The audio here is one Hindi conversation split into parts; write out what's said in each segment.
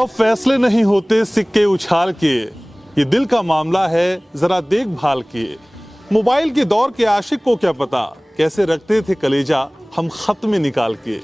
सब फैसले नहीं होते सिक्के उछाल के, ये दिल का मामला है जरा देखभाल के। मोबाइल के दौर के आशिक को क्या पता कैसे रखते थे कलेजा हम खत में निकाल के।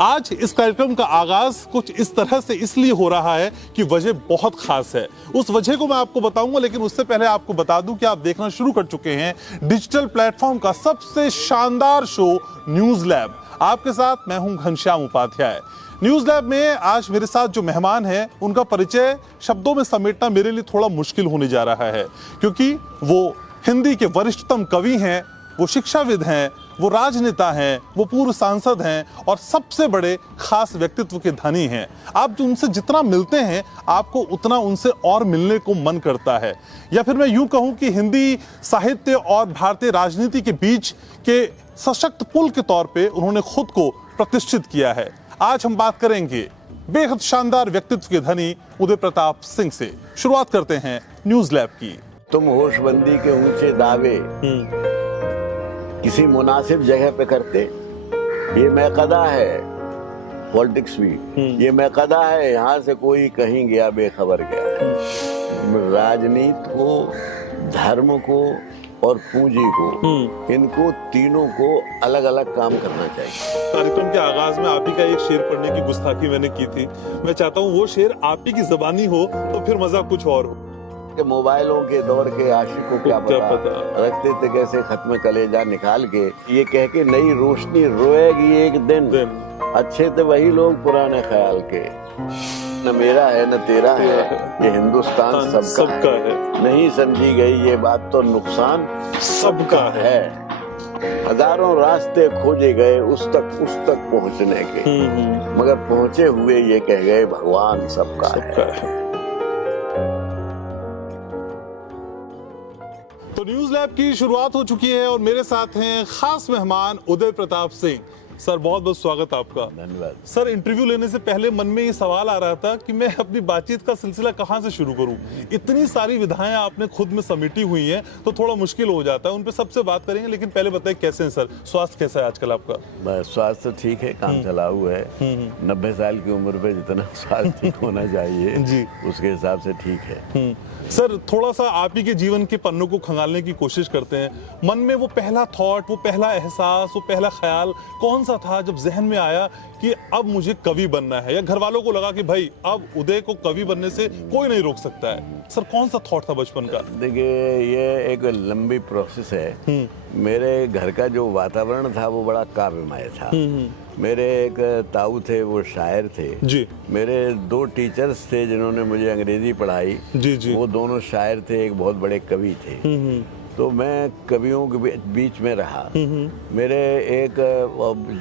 आज इस कार्यक्रम का आगाज कुछ इस तरह से इसलिए हो रहा है कि वजह बहुत खास है। उस वजह को मैं आपको बताऊंगा, लेकिन उससे पहले आपको बता दूं कि आप देखना शुरू कर चुके हैं डिजिटल प्लेटफॉर्म का सबसे शानदार शो न्यूज लैब। आपके साथ मैं हूं घनश्याम उपाध्याय। न्यूज लैब में आज मेरे साथ जो मेहमान हैं उनका परिचय शब्दों में समेटना मेरे लिए थोड़ा मुश्किल होने जा रहा है, क्योंकि वो हिंदी के वरिष्ठतम कवि हैं, वो शिक्षाविद हैं, वो राजनेता हैं, वो पूर्व सांसद हैं और सबसे बड़े खास व्यक्तित्व के धनी हैं। आप उनसे जितना मिलते हैं आपको उतना उनसे और मिलने को मन करता है। या फिर मैं यूं कहूं कि हिंदी साहित्य और भारतीय राजनीति के बीच के सशक्त पुल के तौर पे उन्होंने खुद को प्रतिष्ठित किया है। आज हम बात करेंगे बेहद शानदार व्यक्तित्व के धनी उदय प्रताप सिंह से। शुरुआत करते हैं न्यूज लैब की। तुम होशबंदी के ऊंचे दावे किसी मुनासिब जगह पे करते, ये मैकदा है पॉलिटिक्स भी, ये मैकदा है, यहाँ से कोई कहीं गया बेखबर गया। राजनीति को, धर्म को और पूंजी को, इनको तीनों को अलग अलग काम करना चाहिए। कार्यक्रम के आगाज में आप ही का एक शेर पढ़ने की गुस्ताखी मैंने की थी। मैं चाहता हूँ वो शेर आप ही की जबानी हो तो फिर मजा कुछ और हो। कि मोबाइलों के दौर के आशिक को क्या पता रखते थे कैसे खत्म कलेजा निकाल के, ये कह के नई रोशनी रोएगी एक दिन। अच्छे थे वही लोग पुराने ख्याल के। न मेरा है न तेरा है, ये हिंदुस्तान सबका है। नहीं समझी गई ये बात तो नुकसान सबका है। हजारों रास्ते खोजे गए उस तक पहुंचने के, मगर पहुंचे हुए ये कह गए भगवान सबका है। तो न्यूज लैब की शुरुआत हो चुकी है और मेरे साथ हैं खास मेहमान उदय प्रताप सिंह। सर बहुत बहुत स्वागत आपका। धन्यवाद सर। इंटरव्यू लेने से पहले मन में ये सवाल आ रहा था कि मैं अपनी बातचीत का सिलसिला कहाँ से शुरू करूं। इतनी सारी विधाएं आपने खुद में समेटी हुई हैं तो थोड़ा मुश्किल हो जाता है। उन पे सबसे बात करेंगे, लेकिन पहले बताइए कैसे हैं सर? स्वास्थ्य कैसा है आजकल आपका? स्वास्थ्य तो ठीक है, काम चला हुआ है। 90 साल की उम्र पे जितना स्वास्थ्य ठीक होना चाहिए जी, उसके हिसाब से ठीक है। सर थोड़ा सा आप ही के जीवन के पन्नों को खंगालने की कोशिश करते हैं। मन में वो पहला थॉट, वो पहला एहसास, वो पहला ख्याल कौन सा था जब जहन में आया कि अब मुझे कवि बनना है, या घर वालों को लगा कि भाई अब उदय को कवि बनने से कोई नहीं रोक सकता है? सर कौन सा थॉट था बचपन का? देखिए ये एक लंबी प्रोसेस है। मेरे घर का जो वातावरण था वो बड़ा काव्यमय था। मेरे एक ताऊ थे, वो शायर थे जी। मेरे 2 टीचर्स थे जिन्होंने मुझे अंग्रेजी पढ़ाई जी जी। वो दोनों शायर थे, एक बहुत बड़े कवि थे। तो मैं कवियों के बीच में रहा। मेरे एक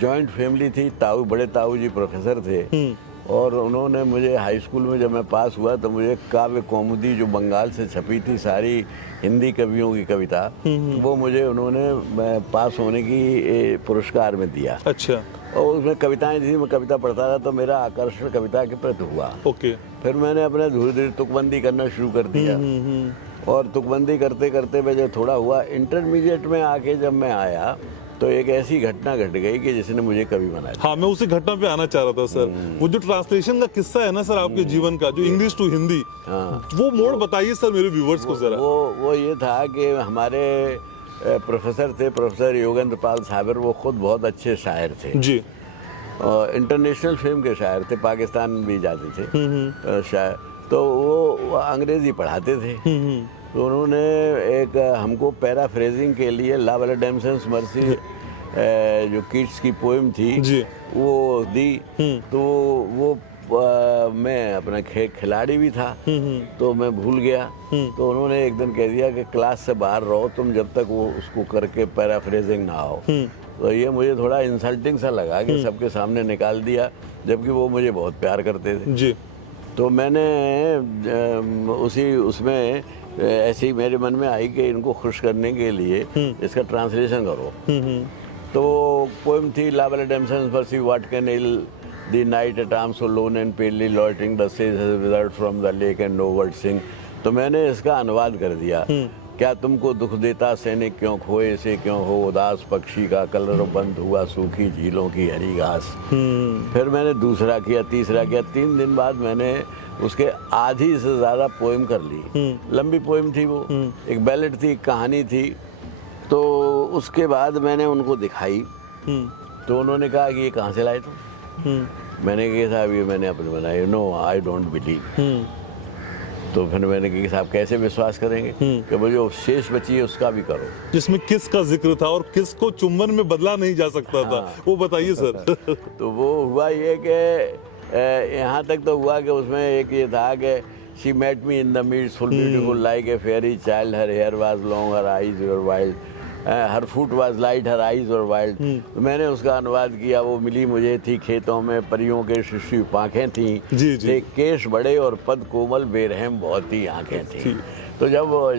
जॉइंट फैमिली थी, बड़े ताऊ जी प्रोफेसर थे और उन्होंने मुझे हाई स्कूल में जब मैं पास हुआ तो मुझे काव्य कौमुदी जो बंगाल से छपी थी सारी हिंदी कवियों की कविता, वो मुझे उन्होंने पास होने की पुरस्कार में दिया। अच्छा। और उसमें कविताएं थी, मैं कविता पढ़ता रहा तो मेरा आकर्षण कविता के प्रति हुआ। ओके। फिर मैंने अपने धीरे धीरे तुकबंदी करना शुरू कर दिया और तुकबंदी करते करते मैं जब थोड़ा हुआ इंटरमीडिएट में आके जब मैं आया तो एक ऐसी घटना घट गई कि जिसने मुझे कवि बनाया। हाँ, मैं उसी घटना पे आना चाह रहा था सर। वो जो ट्रांसलेशन का किस्सा है ना सर आपके जीवन का, जो इंग्लिश टू हिंदी, वो मोड़ बताइए सर मेरे व्यूवर्स को जरा। वो ये था कि हमारे प्रोफेसर थे, प्रोफेसर योगेंद्र पाल साहब, वो खुद बहुत अच्छे शायर थे जी। इंटरनेशनल फिल्म के शायर थे, पाकिस्तान भी जाते थे शायर। तो वो अंग्रेजी पढ़ाते थे। तो उन्होंने एक हमको पैराफ्रेजिंग के लिए ला वैलेडेम्सन्स मर्सी जो किड्स की पोएम थी जी, वो दी। तो वो मैं अपना खिलाड़ी भी था तो मैं भूल गया। तो उन्होंने एक दिन कह दिया कि क्लास से बाहर रहो तुम जब तक वो उसको करके पैराफ्रेजिंग ना आओ। तो ये मुझे थोड़ा इंसल्टिंग सा लगा कि सबके सामने निकाल दिया, जबकि वो मुझे बहुत प्यार करते थे जी। तो मैंने उसमें ऐसे ही मेरे मन में आई कि इनको खुश करने के लिए इसका ट्रांसलेशन करो। तो पोएम थी ला वैलेडेम्सन्स merci what can ail the knight at arm so lone and palely loitering the सेज has withered from the lake and no word sing. तो मैंने इसका अनुवाद कर दिया। क्या तुमको दुख देता सैनिक क्यों खोए से क्यों हो उदास पक्षी का कलर बंद हुआ सूखी झीलों की हरी घास। फिर मैंने दूसरा किया, तीसरा किया। 3 दिन बाद मैंने उसके आधी से ज़्यादा पोएम कर ली। लंबी पोएम थी वो, एक बैलेट थी, एक कहानी थी। तो उसके बाद मैंने उनको दिखाई, तो उन्होंने कहा कि ये कहाँ से लाए तुम? मैंने कहा साहब ये मैंने अपने बनाए। No I don't believe. तो फिर मैंने कहा कि साहब कैसे विश्वास करेंगे कि वो जो शेष बची है उसका भी करो। जिसमें किस का जिक्र था और किस को चुम्बन में बदला नहीं जा सकता था, वो बताइए सर। तो वो हुआ ये कि यहाँ तक तो हुआ कि उसमें एक ये था कि she met me in the meads full beautiful like a fairy child, her hair was long, her eyes were wild, her foot was light, her eyes were wild. तो मैंने उसका अनुवाद किया। वो मिली मुझे थी खेतों में, परियों के शिशु पाँखें थीं, थे केश बड़े और पद कोमल, बेरहम बहुत ही आँखें थीं। तो जब वो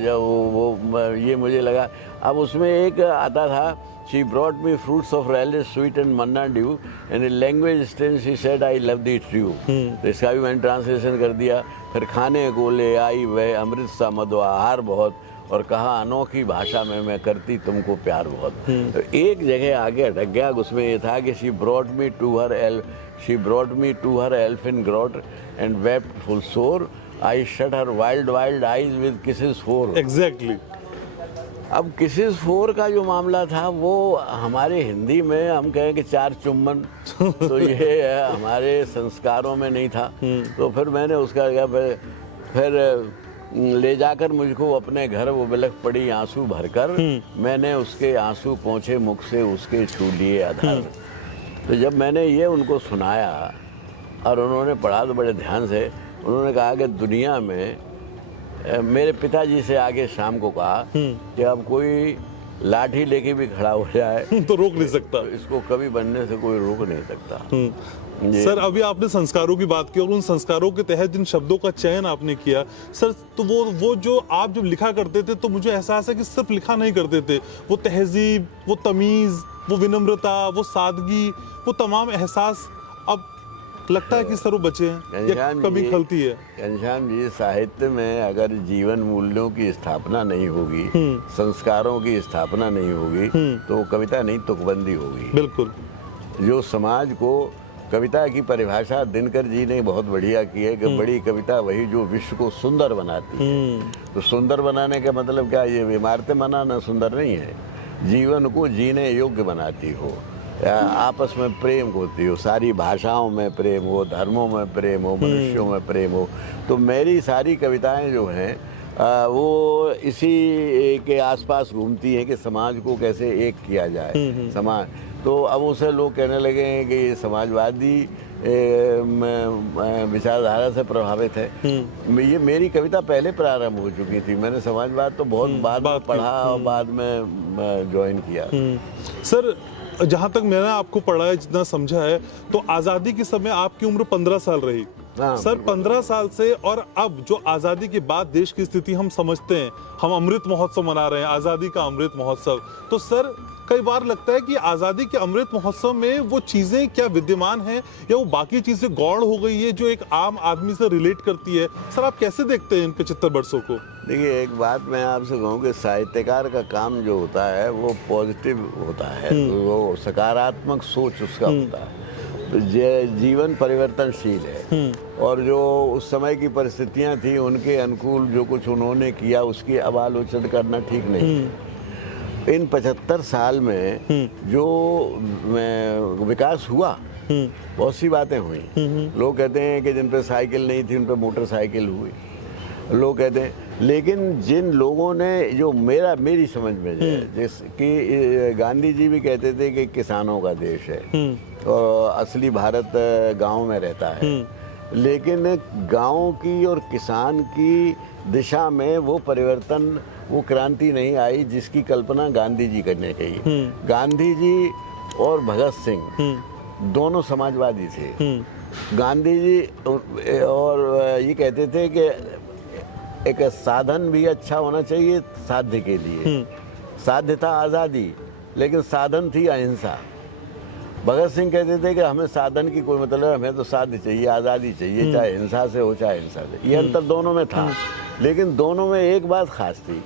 ये मुझे लगा। अब उसमें एक आता था, she brought me fruits of relish sweet and manna dew and in language strange she said I love the true. तो इसका भी मैंने ट्रांसलेशन कर दिया। फिर खाने को ले आई वह अमृत सा मधुआहार बहुत, और कहा अनोखी भाषा में मैं करती तुमको प्यार बहुत। तो एक जगह आगे अटक गया। उसमें ये था कि she brought me to her elfin grot and wept full sore, I shut her wild wild eyes with kisses four. Exactly. अब किसेस फोर का जो मामला था वो हमारे हिंदी में हम कहें कि 4 चुम्बन, तो ये हमारे संस्कारों में नहीं था। तो फिर मैंने उसका क्या, फिर ले जाकर मुझको अपने घर वो बिलख पड़ी आंसू भरकर, मैंने उसके आंसू पोंछे मुख से उसके छू लिए अधर। तो जब मैंने ये उनको सुनाया और उन्होंने पढ़ा तो बड़े ध्यान से, उन्होंने कहा कि दुनिया में मेरे पिताजी से आगे शाम को कहा कि अब कोई लाठी लेके भी खड़ा हो जाए तो रोक नहीं सकता, तो इसको कभी बनने से कोई रोक नहीं सकता। सर अभी आपने संस्कारों की बात की और उन संस्कारों के तहत जिन शब्दों का चयन आपने किया सर, तो वो जो आप जब लिखा करते थे तो मुझे एहसास है कि सिर्फ लिखा नहीं करते थे, वो तहजीब, वो तमीज, वो विनम्रता, वो सादगी, वो तमाम एहसास अब लगता है कि सर वो बचे हैं या कमी खलती है? घनश्याम जी, साहित्य में अगर जीवन मूल्यों की स्थापना नहीं होगी, संस्कारों की स्थापना नहीं होगी, तो कविता नहीं तुकबंदी होगी। बिल्कुल। जो समाज को, कविता की परिभाषा दिनकर जी ने बहुत बढ़िया की है कि बड़ी कविता वही जो विश्व को सुंदर बनाती है। तो सुंदर बनाने का मतलब क्या, ये इमारतें बनाना सुंदर नहीं है, जीवन को जीने योग्य बनाती हो, आपस में प्रेम होती हो, सारी भाषाओं में प्रेम हो, धर्मों में प्रेम हो, मनुष्यों में प्रेम हो। तो मेरी सारी कविताएं जो हैं वो इसी के आसपास घूमती हैं कि समाज को कैसे एक किया जाए। समाज तो अब उसे लोग कहने लगे हैं कि ये समाजवादी विचारधारा से प्रभावित है। ये मेरी कविता पहले प्रारंभ हो चुकी थी, मैंने समाजवाद तो बहुत बाद में पढ़ा और बाद में ज्वाइन किया। सर जहाँ तक मैंने आपको पढ़ा है, जितना समझा है, तो आज़ादी के समय आपकी उम्र 15 साल रही। सर 15 साल से और अब जो आज़ादी के बाद देश की स्थिति हम समझते हैं, हम अमृत महोत्सव मना रहे हैं, आज़ादी का अमृत महोत्सव, तो सर कई बार लगता है कि आज़ादी के अमृत महोत्सव में वो चीज़ें क्या विद्यमान हैं या वो बाकी चीज़ें गौड़ हो गई है जो एक आम आदमी से रिलेट करती है? सर आप कैसे देखते हैं इन 75 वर्षों को? देखिए, एक बात मैं आपसे कहूँ कि साहित्यकार का काम जो होता है वो पॉजिटिव होता है, वो सकारात्मक सोच उसका होता है। तो जीवन परिवर्तनशील है और जो उस समय की परिस्थितियाँ थी उनके अनुकूल जो कुछ उन्होंने किया उसकी आलोचना करना ठीक नहीं है। इन 75 साल में जो विकास हुआ, बहुत सी बातें हुई। लोग कहते हैं कि जिन पे साइकिल नहीं थी उन पे मोटरसाइकिल हुई, लोग कहते हैं, लेकिन जिन लोगों ने जो मेरी समझ में जिसकी गांधी जी भी कहते थे कि किसानों का देश है और असली भारत गांव में रहता है, लेकिन गांव की और किसान की दिशा में वो परिवर्तन, वो क्रांति नहीं आई जिसकी कल्पना गांधी जी करने की। गांधी जी और भगत सिंह दोनों समाजवादी थे। गांधी जी और ये कहते थे कि एक साधन भी अच्छा होना चाहिए साध्य के लिए। साध्य था आज़ादी, लेकिन साधन थी अहिंसा। भगत सिंह कहते थे कि हमें साधन की कोई मतलब, हमें तो साध्य चाहिए, आज़ादी चाहिए, चाहे हिंसा से हो चाहे हिंसा से। ये अंतर दोनों में था, लेकिन दोनों में एक बात खास थी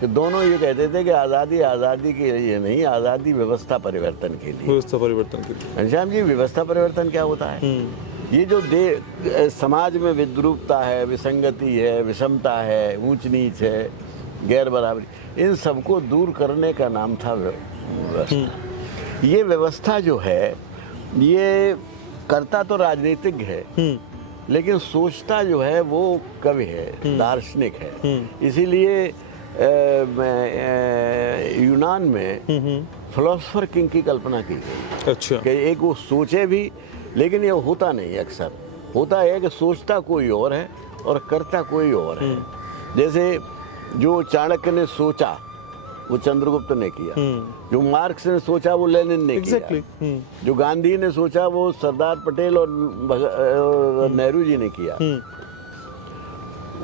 कि दोनों ये कहते थे कि आज़ादी के लिए नहीं, आज़ादी व्यवस्था परिवर्तन के लिए। व्यवस्था परिवर्तन के लिए। घनश्याम जी, व्यवस्था परिवर्तन क्या होता है? ये जो समाज में विद्रूपता है, विसंगति है, विषमता है, ऊंच नीच है, गैर बराबरी, इन सबको दूर करने का नाम था व्यवस्था। ये व्यवस्था जो है ये करता तो राजनीतिक है, लेकिन सोचता जो है वो कवि है, दार्शनिक है। इसीलिए यूनान में फिलोसोफर किंग की कल्पना की गई। अच्छा। कि एक वो सोचे भी, लेकिन ये होता नहीं। अक्सर होता है कि सोचता कोई और है और करता कोई और है। जैसे जो चाणक्य ने सोचा वो चंद्रगुप्त ने किया, जो मार्क्स ने सोचा वो लेनिन ने किया, जो गांधी ने सोचा वो सरदार पटेल और नेहरू जी ने किया।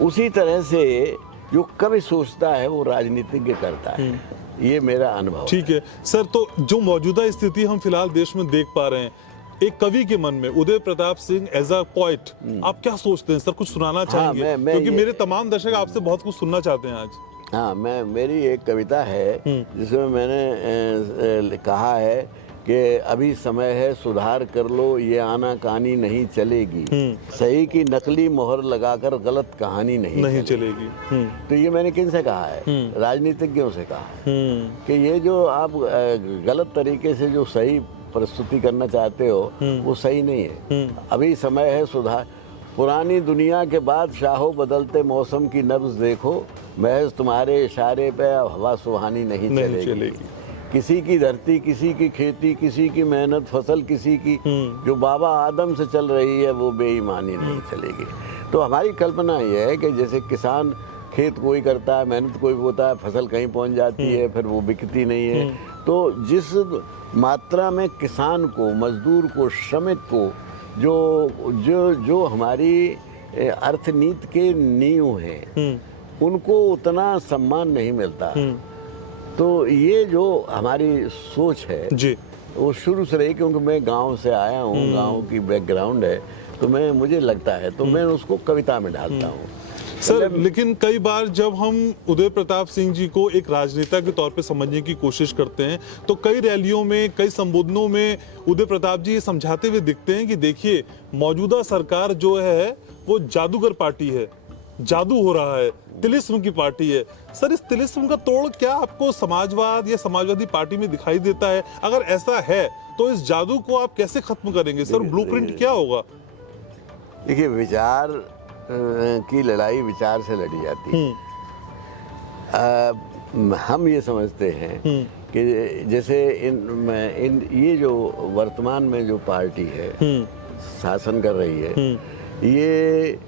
उसी तरह से जो कवि सोचता है वो राजनीतिज्ञ करता है। ये मेरा अनुभव है। ठीक है सर, तो जो मौजूदा स्थिति हम फिलहाल देश में देख पा रहे हैं, एक कवि के मन में Uday Pratap Singh as a poet, आप क्या सोचते हैं सर? कुछ सुनाना चाहेंगे? क्योंकि मेरे तमाम दर्शक आपसे बहुत कुछ सुनना चाहते हैं आज। हाँ, मेरी एक कविता है जिसमें मैंने कहा है कि अभी समय है सुधार कर लो, ये आना कहानी नहीं चलेगी, सही की नकली मोहर लगाकर गलत कहानी नहीं चलेगी। तो ये मैंने किन से कहा है? राजनीतिज्ञों से कहा है कि ये जो आप गलत तरीके से जो सही प्रस्तुति करना चाहते हो वो सही नहीं है। अभी समय है सुधार। पुरानी दुनिया के बादशाहों बदलते मौसम की नब्ज देखो, महज तुम्हारे इशारे पे हवा सुहानी नहीं चलेगी। किसी की धरती, किसी की खेती, किसी की मेहनत फसल, किसी की जो बाबा आदम से चल रही है वो बेईमानी नहीं चलेगी। तो हमारी कल्पना ये है कि जैसे किसान खेत कोई करता है, मेहनत कोई होता है, फसल कहीं पहुंच जाती है, फिर वो बिकती नहीं है। तो जिस मात्रा में किसान को, मजदूर को, श्रमिक को, जो हमारी अर्थनीति के नींव हैं, उनको उतना सम्मान नहीं मिलता। तो ये जो हमारी सोच है जी, वो शुरू से रही, क्योंकि मैं गांव से आया हूँ, गांव की बैकग्राउंड है, तो मुझे लगता है तो मैं उसको कविता में डालता हूँ सर। लेकिन कई बार जब हम उदय प्रताप सिंह जी को एक राजनेता के तौर पे समझने की कोशिश करते हैं, तो कई रैलियों में, कई संबोधनों में उदय प्रताप जी ये समझाते हुए दिखते हैं कि देखिए, मौजूदा सरकार जो है वो जादूगर पार्टी है, जादू हो रहा है, तिलिस्म की पार्टी है। सर, इस तिलिस्म का तोड़ क्या आपको समाजवाद या समाजवादी पार्टी में दिखाई देता है? अगर ऐसा है तो इस जादू को आप कैसे खत्म करेंगे सर? ब्लूप्रिंट क्या होगा? देखिए, विचार की लड़ाई विचार से लड़ी जाती है। हम ये समझते हैं कि जैसे इन ये जो वर्तमान में जो पार्टी है शासन कर रही है, ये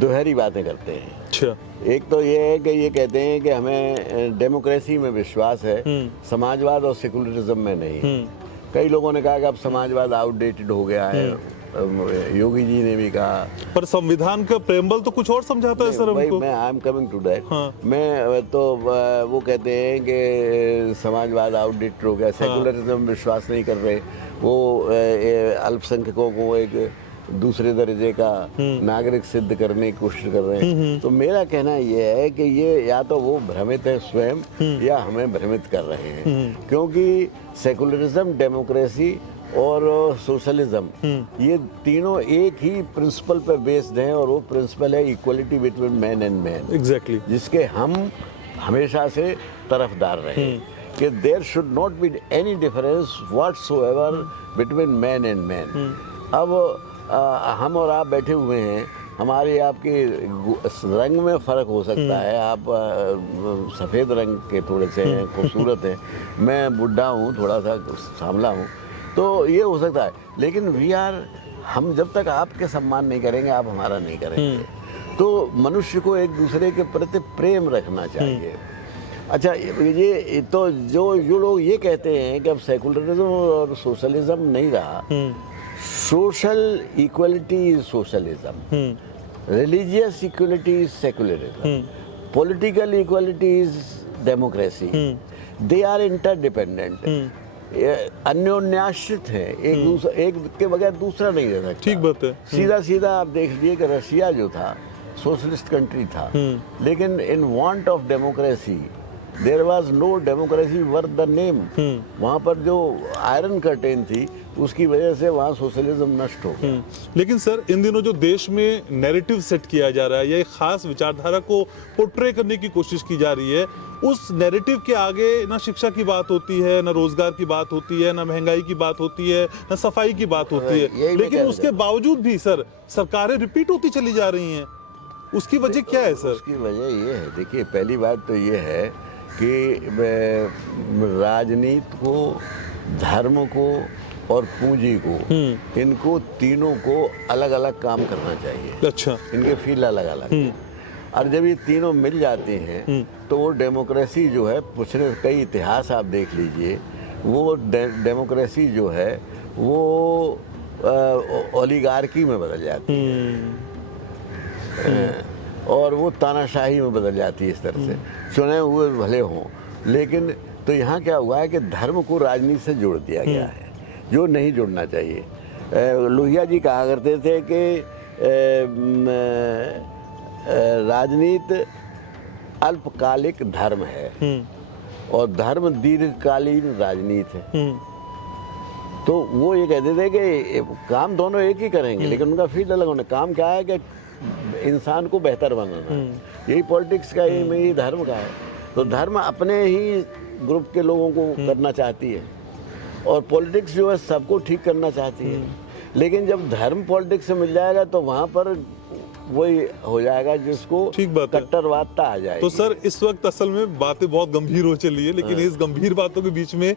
दोहरी बातें करते हैं। अच्छा। एक तो ये है कि ये कहते हैं कि हमें डेमोक्रेसी में विश्वास है, समाजवाद और सेकुलरिज्म में नहीं। कई लोगों ने कहा कि अब समाजवाद आउटडेटेड हो गया है, योगी जी ने भी कहा। पर संविधान का प्रेम्बल तो कुछ और समझाता है सर हमको। मैं I am coming to that. मैं तो वो कहते हैं कि समाजवाद आउटडेटेड हो गया, सेकुलरिज्म में विश्वास नहीं कर रहे, वो अल्पसंख्यकों को एक दूसरे दर्जे का नागरिक सिद्ध करने की कोशिश कर रहे हैं। तो मेरा कहना यह है कि ये या तो वो भ्रमित है स्वयं या हमें भ्रमित कर रहे हैं, क्योंकि सेकुलरिज्म, डेमोक्रेसी और सोशलिज्म ये तीनों एक ही प्रिंसिपल पे बेस्ड हैं, और वो प्रिंसिपल है equality between man and man. Exactly. जिसके हम हमेशा से तरफदार रहे कि there should not be any difference whatsoever between man and man. अब हम और आप बैठे हुए हैं, हमारे आपके रंग में फ़र्क हो सकता है। आप सफ़ेद रंग के थोड़े से हैं, खूबसूरत हैं, मैं बुढ़ा हूँ, थोड़ा सा सांवला हूँ, तो ये हो सकता है। लेकिन हम जब तक आपके सम्मान नहीं करेंगे, आप हमारा नहीं करेंगे। तो मनुष्य को एक दूसरे के प्रति प्रेम रखना चाहिए। अच्छा, ये तो जो लोग ये कहते हैं कि अब सेकुलरिज्म और सोशलिज्म नहीं रहा, social equality is socialism, religious equality is secularism, political equality is democracy. They are interdependent, अन्योन्याश्रित है, एक के बगैर दूसरा नहीं रह सकता। ठीक बात है। सीधा आप देख लीजिए कि रशिया जो था सोशलिस्ट कंट्री था, लेकिन in want of democracy there was no democracy worth the name. वहाँ पर जो आयरन कर्टेन थी उसकी वजह से वहाँ सोशलिज्म नष्ट हो गया। लेकिन सर इन दिनों जो देश में नैरेटिव सेट किया जा रहा है या एक खास विचारधारा को पोर्ट्रे करने की कोशिश की जा रही है, उस नैरेटिव के आगे ना शिक्षा की बात होती है, ना रोजगार की बात होती है, ना महंगाई की बात होती है, ना सफाई की बात होती है, लेकिन उसके बावजूद भी सर सरकारें रिपीट होती चली जा रही हैं। उसकी वजह क्या है सर? उसकी वजह ये है, देखिए पहली बात तो ये है कि राजनीति को, धर्म को और पूंजी को, इनको तीनों को अलग अलग काम करना चाहिए। अच्छा। इनके फील्ड अलग अलग हैं। और जब ये तीनों मिल जाते हैं तो वो डेमोक्रेसी जो है, पिछले कई इतिहास आप देख लीजिए, वो डेमोक्रेसी जो है वो ओलिगार्की में बदल जाती है और वो तानाशाही में बदल जाती है। इस तरह से चुने हुए भले हों, लेकिन तो यहाँ क्या हुआ है कि धर्म को राजनीति से जोड़ दिया गया है, जो नहीं जुड़ना चाहिए। लोहिया जी कहा करते थे कि राजनीति अल्पकालिक धर्म है और धर्म दीर्घकालीन राजनीति है। तो वो ये कहते थे कि काम दोनों एक ही करेंगे, लेकिन उनका फील्ड अलग होना। काम क्या है कि इंसान को बेहतर बनाना है, यही पॉलिटिक्स का, यही धर्म का है। तो धर्म अपने ही ग्रुप के लोगों को करना चाहती है और पॉलिटिक्स जो है सबको ठीक करना चाहती है। लेकिन जब धर्म पॉलिटिक्स से मिल जाएगा तो वहाँ पर वही हो जाएगा जिसको कट्टरवादता आ जाएगी। तो सर इस वक्त असल में बातें बहुत गंभीर हो चली है, लेकिन इस गंभीर बातों के बीच में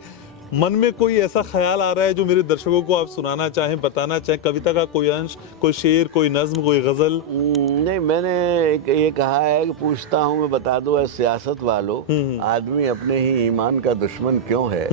मन में कोई ऐसा ख्याल आ रहा है जो मेरे दर्शकों को आप सुनाना चाहें, बताना चाहें? कविता का कोई अंश, कोई शेर, कोई नज्म, कोई गजल? नहीं, मैंने ये कहा है कि पूछता हूँ मैं, बता दो ऐ सियासत वालों, आदमी अपने ही ईमान का दुश्मन क्यों है?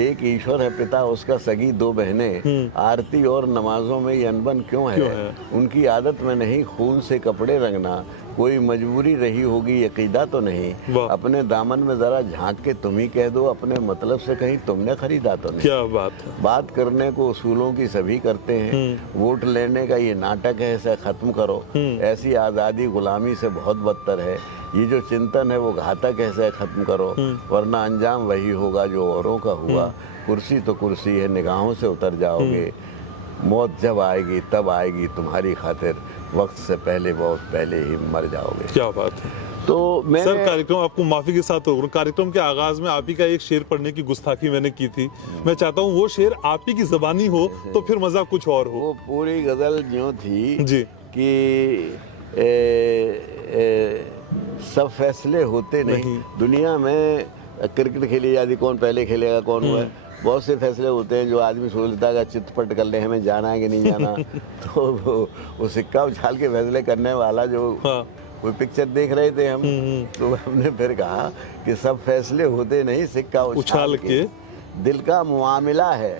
एक ईश्वर है पिता, उसका सगी दो बहनें, आरती और नमाजों में ये अनबन क्यों है? उनकी आदत में नहीं खून से कपड़े रंगना, कोई मजबूरी रही होगी अकीदा तो नहीं। अपने दामन में जरा झांक के तुम ही कह दो, अपने मतलब से कहीं तुमने खरीदा तो नहीं। क्या बात है। बात करने को उसूलों की सभी करते हैं, वोट लेने का ये नाटक है, इसे खत्म करो। ऐसी आज़ादी गुलामी से बहुत बदतर है, ये जो चिंतन है वो घातक है, इसे खत्म करो, वरना अंजाम वही होगा जो औरों का हुआ। कुर्सी तो कुर्सी है, निगाहों से उतर जाओगे, मौत जब आएगी तब आएगी तुम्हारी खातिर, वक्त से पहले बहुत पहले ही मर जाओगे। क्या बात है। तो मैं सर कार्यक्रम, आपको माफी के साथ होगा, कार्यक्रम के आगाज में आप ही का एक शेर पढ़ने की गुस्ताखी मैंने की थी। मैं चाहता हूँ वो शेर आप ही की ज़बानी हो तो फिर मजा कुछ और हो। वो पूरी गजल यूं थी जी कि सब फैसले होते नहीं दुनिया में। क्रिकेट खेली जाती, कौन पहले खेलेगा कौन हुआ, बहुत से फैसले होते हैं जो आदमी सोचता है चितपट कर ले, हमें जाना है कि नहीं जाना। तो वो सिक्का उछाल के फैसले करने वाला जो कोई पिक्चर देख रहे थे हम, तो हमने फिर कहा कि सब फैसले होते नहीं, सिक्का उछाल के दिल का मुआमिला है,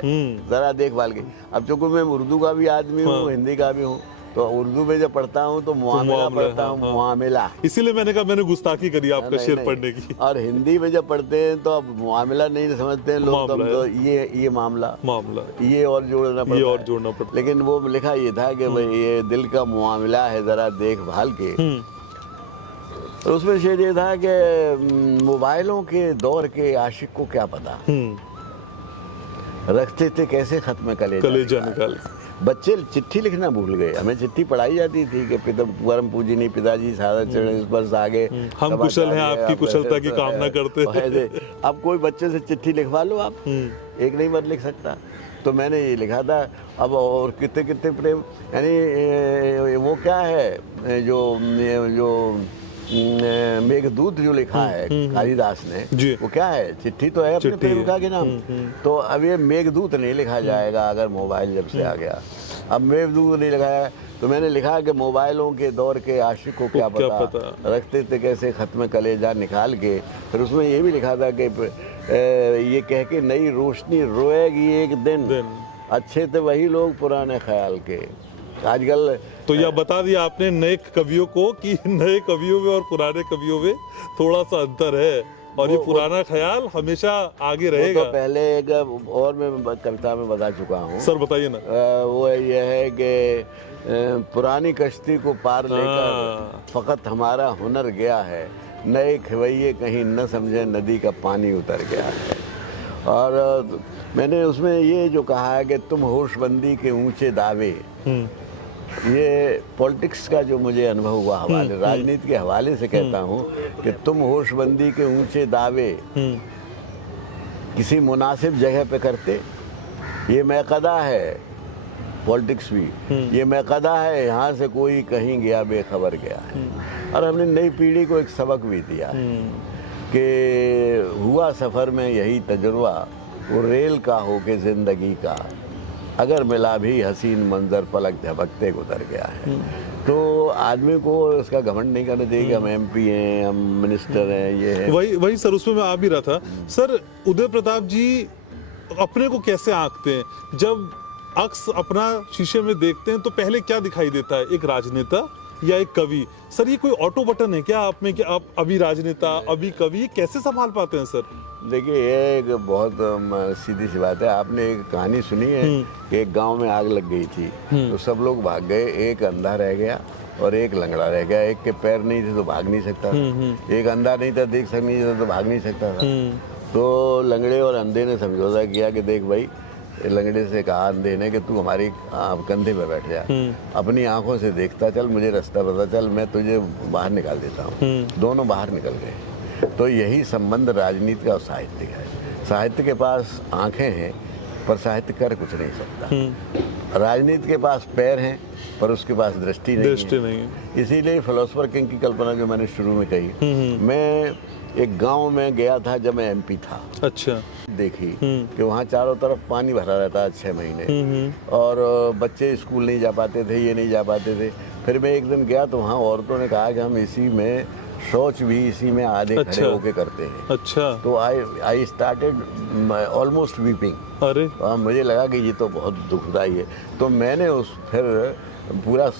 जरा देखभाल के। अब चूंकि मैं उर्दू का भी आदमी हूँ, हिंदी का भी हूँ, तो उर्दू में जब पढ़ता हूँ तो मुआमिला पढ़ता हूँ, मुआमिला। इसीलिए मैंने कहा मैंने गुस्ताखी करी आपका शेर पढ़ने की। और हिंदी में जब पढ़ते हैं तो अब मुआमिला नहीं समझते हैं लोग, तो ये मामला ये और जोड़ना पड़ता है। लेकिन वो लिखा ये था कि भाई ये दिल का मुआमिला है, जरा देखभाल के। तो उसमें शेर ये था कि मोबाइलों के दौर के आशिक को क्या पता, रखते थे कैसे खत्म कलेजा निकाल। बच्चे चिट्ठी लिखना भूल गए। हमें चिट्ठी पढ़ाई जाती थी कि परम पूजनीय पिताजी सादा चरण स्पर्श आगे, हम कुशल हैं आपकी कुशलता की कामना करते हैं। अब कोई बच्चे से चिट्ठी लिखवा लो आप, एक नहीं बार लिख सकता। तो मैंने ये लिखा था, अब और कितने कितने प्रेम, यानी वो क्या है जो मेघदूत जो लिखा है कालिदास ने, वो क्या है, चिट्ठी तो है अपने प्रेमिका के नाम। तो अब ये मेघदूत नहीं लिखा जाएगा अगर मोबाइल जब से आ गया। अब मेघदूत नहीं लिखा है तो मैंने लिखा कि मोबाइलों के दौर के आशिक को क्या पता, रखते थे कैसे खत्म कलेजा निकाल के। फिर उसमें ये भी लिखा था कि ये कह के नई रोशनी रोएगी एक दिन, अच्छे थे वही लोग पुराने ख्याल के। आजकल तो यह बता दिया आपने नए कवियों को कि नए कवियों में और पुराने कवियों में थोड़ा सा अंतर है, और ये पुराना ख्याल हमेशा आगे रहेगा। तो पहले एक और मैं कविता में बता चुका हूँ। सर बताइए ना। वो ये है कि पुरानी कश्ती को पार लेकर फकत हमारा हुनर गया है, नए खवैये कहीं न समझे नदी का पानी उतर गया है। और मैंने उसमें ये जो कहा है कि तुम होशबंदी के ऊंचे दावे, ये पॉलिटिक्स का जो मुझे अनुभव हुआ हवाले, राजनीति के हवाले से कहता हूँ कि तुम होशबंदी के ऊंचे दावे किसी मुनासिब जगह पे करते, ये मैक़दा है। पॉलिटिक्स भी ये मैक़दा है, यहाँ से कोई कहीं गया बेखबर गया है। और हमने नई पीढ़ी को एक सबक भी दिया है कि हुआ सफ़र में यही तजुर्बा, वो रेल का हो के ज़िंदगी का, अगर मिला भी हसीन मंजर पलक झपकते गुजर गया है। तो आदमी को उसका घमंड नहीं करना चाहिए कि हम MP हैं, हम मिनिस्टर हैं, ये है। वही सर, उसमें मैं आ भी रहा था सर। उदय प्रताप जी अपने को कैसे आंकते हैं? जब अक्स अपना शीशे में देखते हैं तो पहले क्या दिखाई देता है, एक राजनेता या एक कवि? सर ये कोई ऑटो बटन है क्या आप में कि आप अभी राजनेता अभी कवि, कैसे संभाल पाते हैं सर? देखिए, ये एक बहुत सीधी सी बात है। आपने एक कहानी सुनी है कि एक गांव में आग लग गई थी, तो सब लोग भाग गए, एक अंधा रह गया और एक लंगड़ा रह गया। एक के पैर नहीं थे तो भाग नहीं सकता था, एक अंधा नहीं था, देख नहीं था तो भाग नहीं सकता था। तो लंगड़े और अंधे ने समझौता किया कि देख भाई, लंगड़े से कहा अंधे ने कि तू हमारी कंधे पे बैठ जा, अपनी आंखों से देखता चल, मुझे रास्ता पता चल, मैं तुझे बाहर निकाल देता हूँ। दोनों बाहर निकल गए। तो यही संबंध राजनीति का और साहित्य का है। साहित्य के पास आंखें हैं पर साहित्य कर कुछ नहीं सकता। राजनीति के पास पैर हैं पर उसके पास दृष्टि नहीं है। इसीलिए फिलोसोफर किंग की कल्पना जो मैंने शुरू में कही, मैं एक गांव में गया था जब मैं MP था। अच्छा। देखी कि वहाँ चारों तरफ पानी भरा रहता है 6 महीने, और बच्चे स्कूल नहीं जा पाते थे, ये नहीं जा पाते थे। फिर मैं एक दिन गया तो वहाँ औरतों ने कहा कि हम इसी में शौच भी इसी में आधे खड़े होके करते हैं। अच्छा। तो आई स्टार्टेड ऑलमोस्ट वीपिंग। अरे मुझे लगा कि ये तो बहुत दुखदाई है। तो मैंने फिर पूरा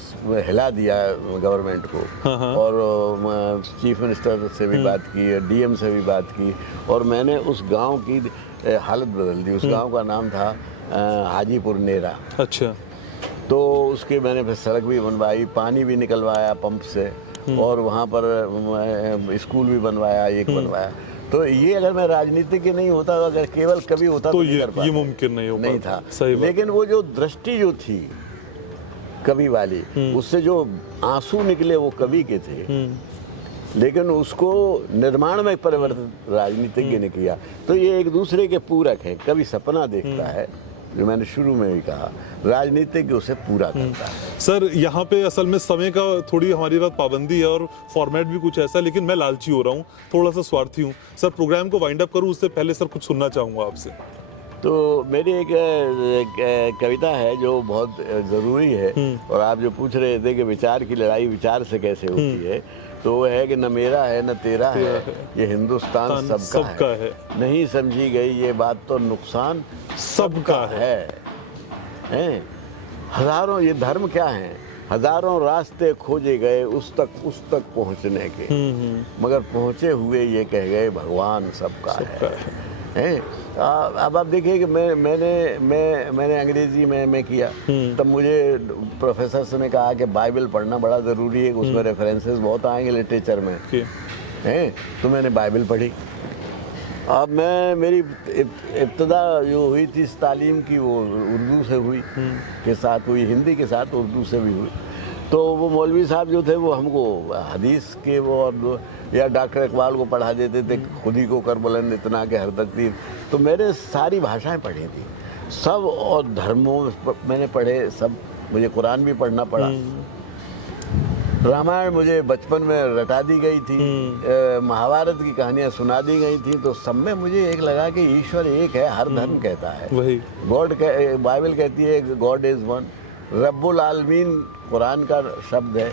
हिला दिया गवर्नमेंट को। और चीफ मिनिस्टर से भी बात की, DM से भी बात की, और मैंने उस गांव की हालत बदल दी। उस गांव का नाम था हाजीपुर नेरा। अच्छा। तो उसके मैंने फिर सड़क भी बनवाई, पानी भी निकलवाया पंप से, और वहाँ पर स्कूल भी बनवाया, एक बनवाया। तो ये अगर मैं राजनीति के नहीं होता, अगर केवल कवि होता तो ये मुमकिन नहीं था। लेकिन वो जो दृष्टि जो थी कवि वाली, उससे जो आंसू निकले वो कवि के थे, लेकिन उसको निर्माण में परिवर्तित राजनीतिज्ञ ने किया। तो ये एक दूसरे के पूरक हैं। कवि सपना देखता है, जो मैंने शुरू में ही कहा, राजनीतिज्ञ उसे पूरा करता है। सर यहाँ पे असल में समय का थोड़ी हमारी बात पाबंदी है और फॉर्मेट भी कुछ ऐसा है, लेकिन मैं लालची हो रहा हूँ, थोड़ा सा स्वार्थी हूँ। सर प्रोग्राम को वाइंड अप करूँ उससे पहले सर कुछ सुनना चाहूँगा आपसे। तो मेरी एक कविता है जो बहुत ज़रूरी है, और आप जो पूछ रहे थे कि विचार की लड़ाई विचार से कैसे होती है, तो वो है कि न मेरा है न तेरा है, ये हिंदुस्तान सबका है। नहीं समझी गई ये बात तो नुकसान सबका है। हजारों, ये धर्म क्या है, हजारों रास्ते खोजे गए उस तक पहुंचने के, मगर पहुंचे हुए ये कह गए भगवान सबका है। अब आप देखिए कि मैंने अंग्रेजी में किया, तब मुझे प्रोफेसर ने कहा कि बाइबल पढ़ना बड़ा ज़रूरी है, उसमें रेफरेंसेस बहुत आएंगे लिटरेचर में, हैं। तो मैंने बाइबल पढ़ी। अब मेरी इब्तदा जो हुई थी इस तालीम की, वो उर्दू से हुई, के साथ हुई, हिंदी के साथ उर्दू से भी हुई। तो वो मौलवी साहब जो थे वो हमको हदीस के वो, और या डॉक्टर इकबाल को पढ़ा देते थे, खुद ही को कर बुलंद इतना के हर तकदीर। तो मैंने सारी भाषाएं पढ़ी थी सब, और धर्मों मैंने पढ़े सब। मुझे कुरान भी पढ़ना पड़ा। रामायण मुझे बचपन में रटा दी गई थी, महाभारत की कहानियाँ सुना दी गई थी। तो सब में मुझे एक लगा कि ईश्वर एक है, हर धर्म कहता है वही। बाइबल कहती है गॉड इज वन, रब्बुल आलमीन कुरान का शब्द है,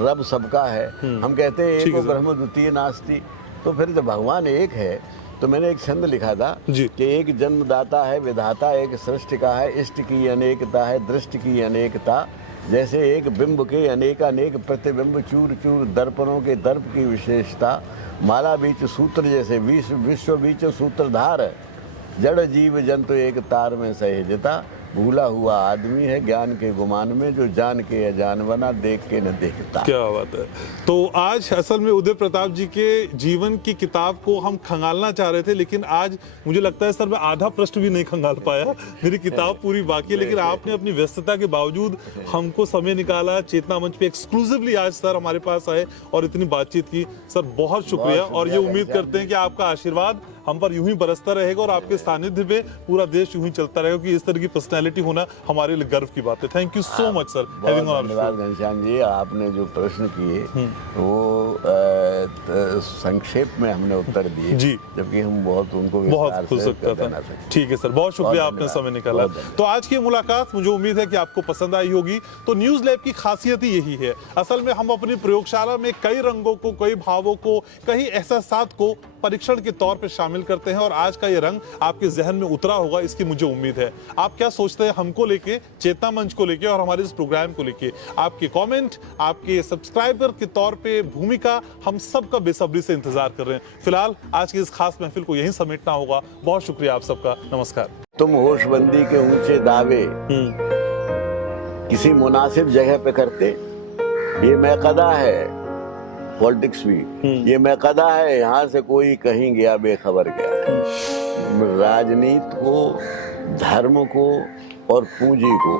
रब सबका है। हम कहते हैं एक ब्रह्म द्वितीय नास्ति। तो फिर जब भगवान एक है, तो मैंने एक छंद लिखा था कि एक जन्मदाता है, विधाता एक सृष्टि का है, इष्ट की अनेकता है, दृष्टि की अनेकता, जैसे एक बिंब के अनेकानेक प्रतिबिंब, चूर चूर दर्पणों के दर्प की विशेषता, माला बीच सूत्र जैसे विश्व बीच सूत्रधार, जड़ जीव जंतु एक तार में सहेजता, भूला हुआ आदमी है ज्ञान के गुमान में, जो जान के अजान बना देख के न देखता। क्या बात है। तो आज असल में उदय प्रताप जी के जीवन की किताब को हम खंगालना चाह रहे थे, लेकिन आज मुझे लगता है सर मैं आधा पृष्ठ भी नहीं खंगाल पाया, मेरी किताब पूरी बाकी है। लेकिन आपने अपनी व्यस्तता के बावजूद हमको समय निकाला, चेतना मंच पे एक्सक्लूसिवली आज सर हमारे पास आए और इतनी बातचीत की। सर बहुत शुक्रिया और ये उम्मीद करते हैं कि आपका आशीर्वाद हम पर यूं ही बरसता रहेगा और आपके सानिध्य में पूरा देश यूं ही चलता रहेगा, क्योंकि इस तरह की पर्सनैलिटी होना हमारे लिए गर्व की बात है। Thank you so much sir. धन्यवाद घनश्याम जी, आपने जो प्रश्न किए वो संक्षेप में हमने उत्तर दिए जी, जबकि हम बहुत उनको बहुत खुश था। ठीक है सर, बहुत शुक्रिया आपने समय निकाला। तो आज की मुलाकात मुझे उम्मीद है कि आपको पसंद आई होगी। तो न्यूज लैब की खासियत ही यही है, असल में हम अपनी प्रयोगशाला में कई रंगों को, कई भावों को, कई एहसासात को परीक्षण के तौर पर शामिल करते हैं और आज का ये रंग आपके जहन में उतरा होगा, इसकी मुझे उम्मीद है। आप क्या सोचते हैं हमको लेके, चेतना मंच को लेके और हमारे इस प्रोग्राम को लेके? आपके कमेंट, आपके सब्सक्राइबर के तौर पे भूमिका हम सबका बेसब्री से इंतजार कर रहे हैं। फिलहाल आज की इस खास महफिल को यहीं समेटना होगा। बहुत शुक्रिया आप सबका, नमस्कार। तुम होशबंदी के ऊंचे दावे किसी मुनासिब जगह पे करते, ये मैकदा है पॉलिटिक्स भी, ये मैकदा है, यहाँ से कोई कहीं गया बेखबर गया। राजनीति को, धर्म को और पूंजी को,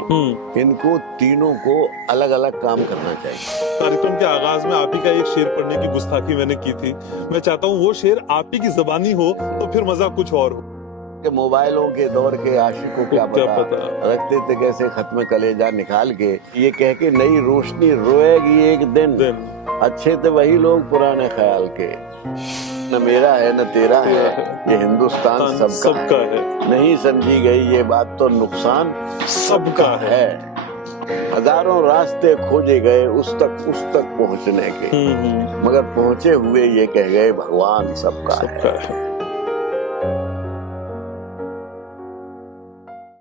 इनको तीनों को अलग अलग काम करना चाहिए। कार्यक्रम के आगाज में आप ही का एक शेर पढ़ने की गुस्ताखी मैंने की थी, मैं चाहता हूँ वो शेर आप ही की जबानी हो तो फिर मजा कुछ और हो। के मोबाइलों के दौर के आशिक को क्या पता रखते थे कैसे खत्म कलेजा निकाल के, ये कह के नई रोशनी रोएगी एक दिन। अच्छे थे वही लोग पुराने ख्याल के, न मेरा है न तेरा है, ये हिंदुस्तान सबका है। नहीं समझी गई ये बात तो नुकसान सबका है। हजारों रास्ते खोजे गए उस तक पहुंचने के, मगर पहुंचे हुए ये कह गए भगवान सबका है।